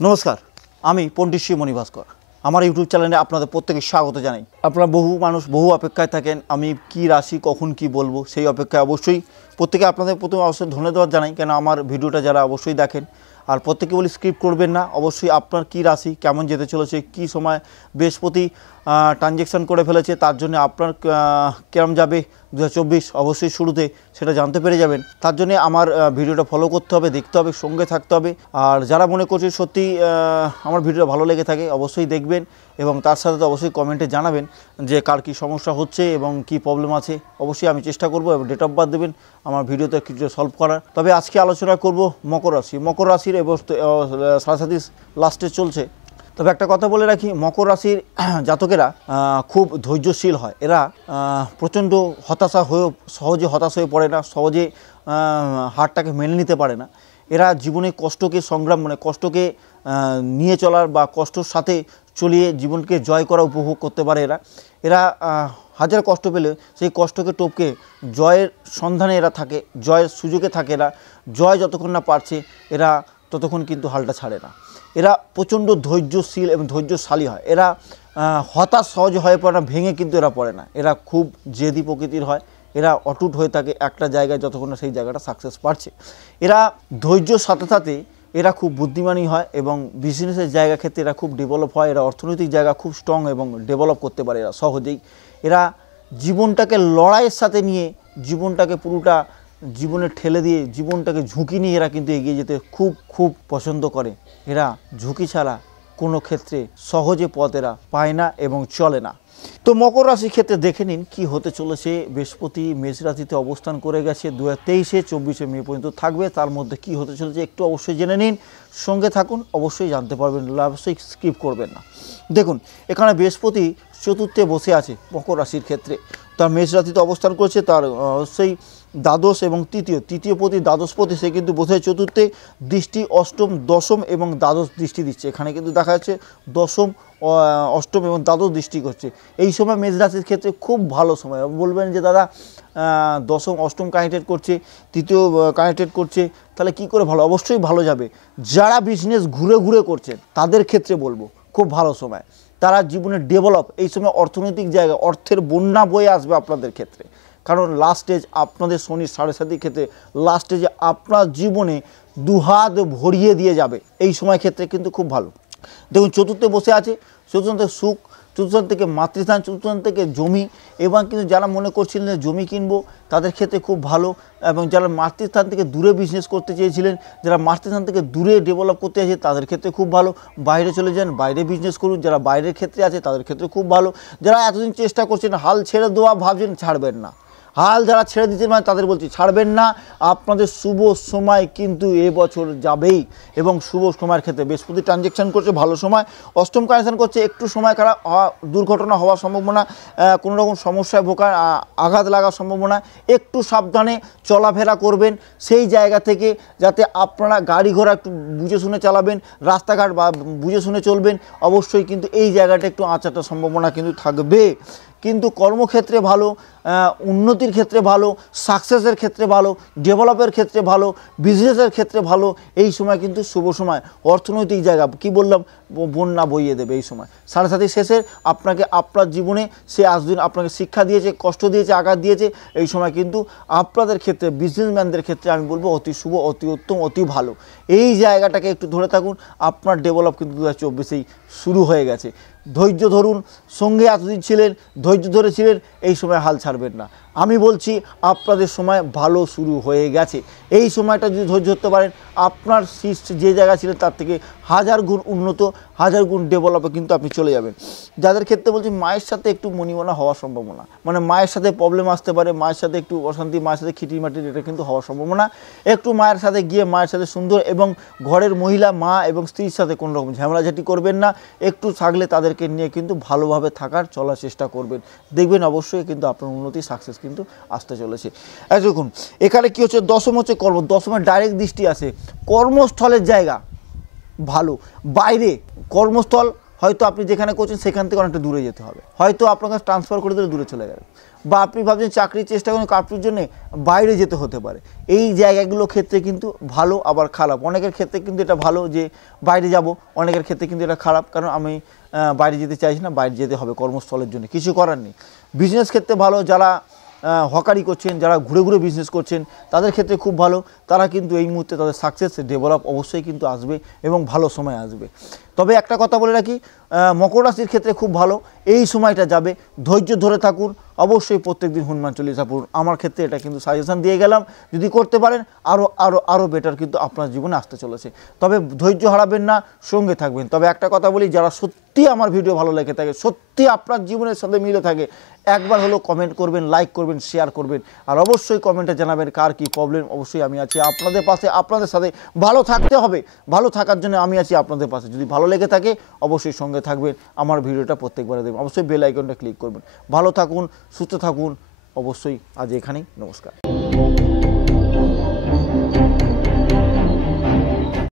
নমস্কার, আমি পণ্ডিত শ্রী মণিভাস্কর। আমার ইউটিউব চ্যানেলে আপনাদের প্রত্যেকে স্বাগত জানাই। আপনারা বহু মানুষ বহু অপেক্ষায় থাকেন, আমি কি রাশি কখন কি বলবো সেই অপেক্ষায় অবশ্যই প্রত্যেকে আপনাদের প্রথমে অবশ্যই ধন্যবাদ জানাই, কেন আমার ভিডিওটা যারা অবশ্যই দেখেন। আর প্রত্যেকে বলি স্ক্রিপ্ট করবেন না, অবশ্যই আপনার কি রাশি কেমন যেতে চলেছে, কি সময় বৃহস্পতি ট্রানজ্যাকশন করে ফেলেছে, তার জন্য আপনার কেমন যাবে 2024 অবশ্যই শুরুতে সেটা জানতে পেরে যাবেন। তার জন্য আমার ভিডিওটা ফলো করতে হবে, দেখতে হবে, সঙ্গে থাকতে হবে। আর যারা মনে করছে সত্যি আমার ভিডিওটা ভালো লেগে থাকে অবশ্যই দেখবেন, এবং তার সাথে তো অবশ্যই কমেন্টে জানাবেন যে কার কী সমস্যা হচ্ছে এবং কি প্রবলেম আছে। অবশ্যই আমি চেষ্টা করব এবং ডেট অফ বার্থ দেবেন আমার ভিডিওতে কিছু সলভ করার। তবে আজকে আলোচনা করব মকর রাশি। মকর রাশির এবং 7.5 লাস্টে চলছে। তবে একটা কথা বলে রাখি, মকর রাশির জাতকেরা খুব ধৈর্যশীল হয়। এরা প্রচণ্ড সহজে হতাশ হয়ে পড়ে না, সহজে হারটাকে মেনে নিতে পারে না। এরা জীবনে কষ্টকে সংগ্রাম কষ্টকে নিয়ে চলার বা কষ্টর সাথে চলিয়ে জীবনকে জয় করা উপভোগ করতে পারে। এরা হাজার কষ্ট পেলে সেই কষ্টকে টপকে জয়ের সন্ধানে এরা থাকে, জয়ের সুযোগে থাকে। এরা জয় যতক্ষণ না পারছে এরা ততক্ষণ কিন্তু হালটা ছাড়ে না। এরা প্রচণ্ড ধৈর্যশীল এবং ধৈর্যশালী হয়। এরা হতাশ সহজে হয়ে পড়ে না, ভেঙে কিন্তু এরা পড়ে না। এরা খুব জেদি প্রকৃতির হয়। এরা অটুট হয়ে থাকে একটা জায়গায় যতক্ষণ না সেই জায়গাটা সাকসেস পাচ্ছে। এরা ধৈর্যর সাথে সাথে এরা খুব বুদ্ধিমানী হয় এবং বিজনেসের জায়গা ক্ষেত্রে এরা খুব ডেভেলপ হয়। এরা অর্থনৈতিক জায়গা খুব স্ট্রং এবং ডেভেলপ করতে পারে এরা সহজেই। এরা জীবনটাকে লড়াইয়ের সাথে নিয়ে জীবনটাকে পুরোটা জীবনে ঠেলে দিয়ে জীবনটাকে ঝুঁকি নিয়ে এরা কিন্তু এগিয়ে যেতে খুব পছন্দ করে। এরা ঝুঁকি ছাড়া কোনো ক্ষেত্রে সহজে পথ এরা পায় না এবং চলে না। তো মকর রাশির ক্ষেত্রে দেখে নিন কি হতে চলেছে। বৃহস্পতি মেষ রাশিতে অবস্থান করে গেছে 2023-এ 24শে মে পর্যন্ত থাকবে। তার মধ্যে কি হতে চলেছে একটু অবশ্যই জেনে নিন, সঙ্গে থাকুন, অবশ্যই জানতে পারবেন, অবশ্যই স্কিপ করবেন না। দেখুন, এখানে বৃহস্পতি চতুর্থে বসে আছে মকর রাশির ক্ষেত্রে। তার মেষ রাশিতে অবস্থান করছে, তার অবশ্যই দ্বাদশ এবং তৃতীয় পতি দ্বাদশপতি, সে কিন্তু বসে চতুর্থে, দৃষ্টি অষ্টম, দশম এবং দ্বাদশ দৃষ্টি দিচ্ছে। এখানে কিন্তু দেখা যাচ্ছে দশম, অষ্টম এবং দ্বাদশ দৃষ্টি করছে। এই সময় মেষ রাশির ক্ষেত্রে খুব ভালো সময়। বলবেন যে দাদা দশম অষ্টম কানেক্টেড করছে, তৃতীয় কানেক্টেড করছে, তাহলে কি করে ভালো? অবশ্যই ভালো যাবে। যারা বিজনেস ঘুরে করছেন তাদের ক্ষেত্রে বলবো খুব ভালো সময়। তারা জীবনে ডেভেলপ, এই সময় অর্থনৈতিক জায়গা অর্থের বন্যা বয়ে আসবে আপনাদের ক্ষেত্রে। কারণ লাস্ট স্টেজ আপনাদের শনির 7.5 ক্ষেত্রে লাস্ট স্টেজে আপনার জীবনে দুহাত ভরিয়ে দিয়ে যাবে। এই সময় ক্ষেত্রে কিন্তু খুব ভালো। দেখুন, চতুর্থে বসে আছে, চতুর্থ সুখ, চতুর্থ থেকে মাতৃস্থান, চতুর্থ থেকে জমি, এবং কিন্তু যারা মনে করছিলেন যে জমি কিনবো তাদের ক্ষেত্রে খুব ভালো। এবং যারা মাতৃস্থান থেকে দূরে বিজনেস করতে চেয়েছিলেন, যারা মাতৃস্থান থেকে দূরে ডেভেলপ করতে চাইছে তাদের ক্ষেত্রে খুব ভালো। বাইরে চলে যান, বাইরে বিজনেস করুন। যারা বাইরের ক্ষেত্রে আছে তাদের ক্ষেত্রে খুব ভালো। যারা এতদিন চেষ্টা করছেন, হাল ছেড়ে দেওয়া ভাবছেন, ছাড়বেন না। হাল যারা ছেড়ে দিচ্ছেন মানে তাদের বলছি ছাড়বেন না। আপনাদের শুভ সময় কিন্তু এবছর যাবেই, এবং শুভ সময়ের ক্ষেত্রে বৃহস্পতি ট্রানজ্যাকশন করছে, ভালো সময়। অষ্টম কানেকশন করছে, একটু সময় খারাপ, দুর্ঘটনা হওয়ার সম্ভাবনা, কোনো রকম সমস্যায় ভোগার, আঘাত লাগার সম্ভাবনা। একটু সাবধানে চলাফেরা করবেন সেই জায়গা থেকে, যাতে আপনারা গাড়ি ঘোড়া একটু বুঝে শুনে চালাবেন, রাস্তাঘাট বা বুঝে শুনে চলবেন। অবশ্যই কিন্তু এই জায়গাটা একটু আঁচাটার সম্ভাবনা কিন্তু থাকবে। কিন্তু কর্মক্ষেত্রে ভালো, উন্নতির ক্ষেত্রে ভালো, সাকসেসের ক্ষেত্রে ভালো, ডেভেলপের ক্ষেত্রে ভালো, বিজনেসের ক্ষেত্রে ভালো। এই সময় কিন্তু শুভ সময়। অর্থনৈতিক জায়গা কি বললাম, বন্যা বইয়ে দেবে এই সময়। 7.5 শেষের আপনাকে আপনার জীবনে সে আজদিন আপনাকে শিক্ষা দিয়েছে, কষ্ট দিয়েছে, আঘাত দিয়েছে। এই সময় কিন্তু আপনাদের ক্ষেত্রে, বিজনেসম্যানদের ক্ষেত্রে আমি বলবো অতি শুভ, অতি উত্তম, অতি ভালো। এই জায়গাটাকে একটু ধরে থাকুন, আপনার ডেভেলপ কিন্তু 2024-এই শুরু হয়ে গেছে। ধৈর্য ধরুন, সঙ্গে এতদিন ছিলেন, ধৈর্য ধরেছিলেন, এই সময় হাল ছাড়বেন না। আমি বলছি আপনাদের সময় ভালো শুরু হয়ে গেছে। এই সময়টা যদি ধৈর্য ধরতে পারেন, আপনার শীর্ষ যে জায়গা ছিলেন তার থেকে 1000 গুণ উন্নত, 1000 গুণ ডেভেলপে কিন্তু আপনি চলে যাবেন। যাদের ক্ষেত্রে বলছি মায়ের সাথে একটু মনিমনা হওয়ার সম্ভাবনা, মানে মায়ের সাথে প্রবলেম আসতে পারে, মায়ের সাথে একটু অশান্তি, মায়ের সাথে খিটিমাটির, এটা কিন্তু হওয়ার সম্ভাবনা। একটু মায়ের সাথে গিয়ে মায়ের সাথে সুন্দর, এবং ঘরের মহিলা মা এবং স্ত্রীর সাথে কোনো রকম ঝামেলাঝাটি করবেন না। একটু থাকলে তাদেরকে নিয়ে কিন্তু ভালোভাবে চলার চেষ্টা করবেন। দেখবেন অবশ্যই কিন্তু আপনার উন্নতি, সাকসেস কিন্তু আসতে চলেছে। দেখুন, এখানে কি হচ্ছে, দশম হচ্ছে কর্ম, দশমের ডাইরেক্ট দৃষ্টি আছে। কর্মস্থলের জায়গা ভালো। বাইরে কর্মস্থল হয়তো আপনি যেখানে করছেন সেখান থেকে অনেকটা দূরে যেতে হবে, হয়তো আপনাকে ট্রান্সফার করে দিলে দূরে চলে গেলেন। বা আপনি ভাবছেন চাকরির চেষ্টা করেন চাকরির জন্য বাইরে যেতে হতে পারে। এই জায়গাগুলোর ক্ষেত্রে কিন্তু ভালো আবার খারাপ। অনেকের ক্ষেত্রে কিন্তু এটা ভালো যে বাইরে যাব, অনেকের ক্ষেত্রে কিন্তু এটা খারাপ, কারণ আমি বাইরে যেতে চাইছি না, বাইরে যেতে হবে কর্মস্থলের জন্য, কিছু করার নেই। বিজনেস ক্ষেত্রে ভালো, যারা হকারি করছেন, যারা ঘুরে ঘুরে বিজনেস করছেন তাদের ক্ষেত্রে খুব ভালো। তারা কিন্তু এই মুহূর্তে তাদের সাকসেস ডেভেলপ অবশ্যই কিন্তু আসবে এবং ভালো সময় আসবে। তবে একটা কথা বলে রাখি, মকর রাশির ক্ষেত্রে খুব ভালো, এই সময়টা যাবে, ধৈর্য ধরে থাকুন, অবশ্যই প্রত্যেকদিন হনুমান চল্লিশা পড়ুন। আমার ক্ষেত্রে এটা কিন্তু সাজেশন দিয়ে গেলাম, যদি করতে পারেন আরও আরও আরও বেটার কিন্তু আপনার জীবনে আসতে চলেছে। তবে ধৈর্য হারাবেন না, সঙ্গে থাকবেন। তবে একটা কথা বলি, যারা সত্যি আমার ভিডিও ভালো লেগে থাকে, সত্যি আপনার জীবনের সাথে মিলে থাকে, একবার হলো কমেন্ট করবেন, লাইক করবেন, শেয়ার করবেন, আর অবশ্যই কমেন্টে জানাবেন কার কী প্রবলেম। অবশ্যই আমি আছি আপনাদের পাশে, আপনাদের সাথে ভালো থাকতে হবে, ভালো থাকার জন্য আমি আছি আপনাদের পাশে। যদি ভালো লেগে থাকে অবশ্যই সঙ্গে থাকবেন, আমার ভিডিওটা প্রত্যেকবারে দেখবেন, অবশ্যই বেল আইকনটা ক্লিক করবেন। ভালো থাকুন, সুস্থ থাকুন, অবশ্যই আজ এখানেই, নমস্কার।